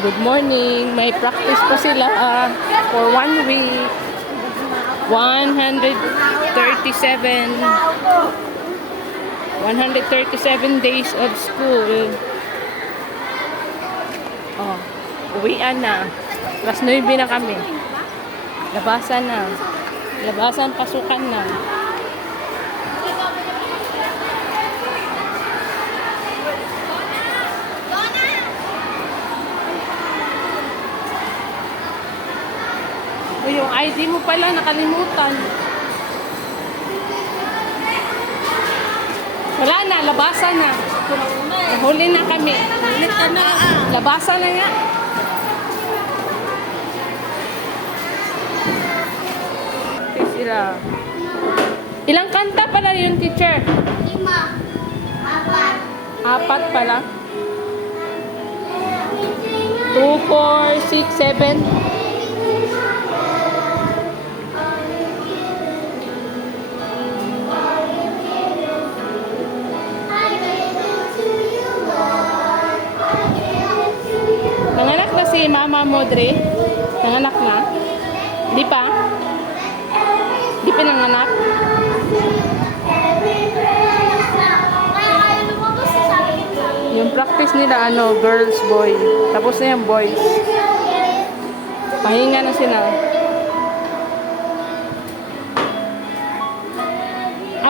Good morning. May practice pa sila for 1 week. 137 days of school. Oh, uwian na. Alas 9 na kami. Labasan na. Labasan, pasukan na. O, yung ID mo pala, nakalimutan. Wala na, labasan na. Huli na kami. Ulit ka na. Labasan na nga. Sila. Ilang kanta pala yung teacher? 5, 4. 4 pala. 2, 4, 6, 7. Nanganak na si Mama Modre? Nanganak na? Di pa? Di pa nanganak? Yung practice nila, girls, boy. Tapos na yung boys. Pahinga na sila.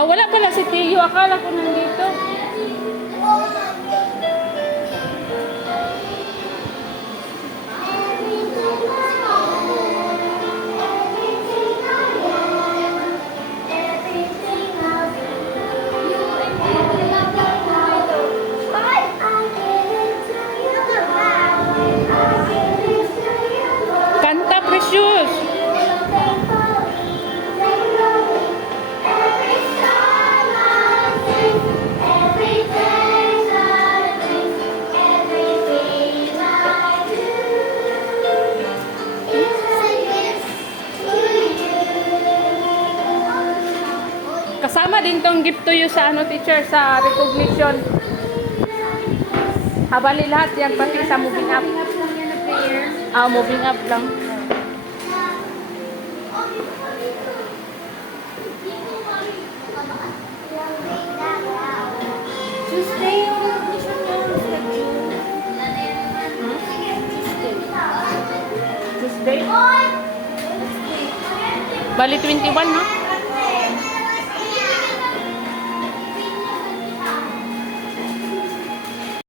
Wala pala si Tiyo. Akala ko nandito. Kanta, Precious! Kasama din tong gift to you sa teacher, sa recognition. Habali lahat yan, pati sa moving up. Moving up lang. Tuesday yung mission niya. Tuesday? Bali 21, no?